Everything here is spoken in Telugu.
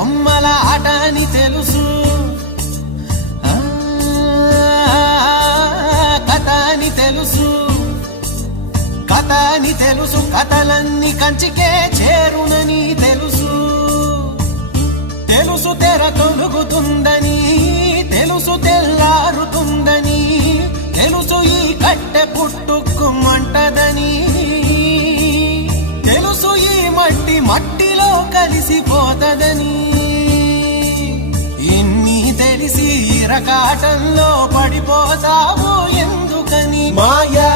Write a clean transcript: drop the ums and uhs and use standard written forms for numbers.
బొమ్మల ఆట అని తెలుసు, కథ అని తెలుసు, కథ అని తెలుసు, కథలన్నీ కంచికే చేరునని తెలుసు. తెలుసు తెర తొలుగుతుందని, తెలుసు తెల్లారుతుందని, తెలుసు ఈ కట్టె పుట్టుకుమంటదని, తెలుసు ఈ మట్టి మట్టిలో కలిసిపోతదని. ఇన్ని తెలిసి ఇరకాటంలో పడిపోతావు ఎందుకని? మాయా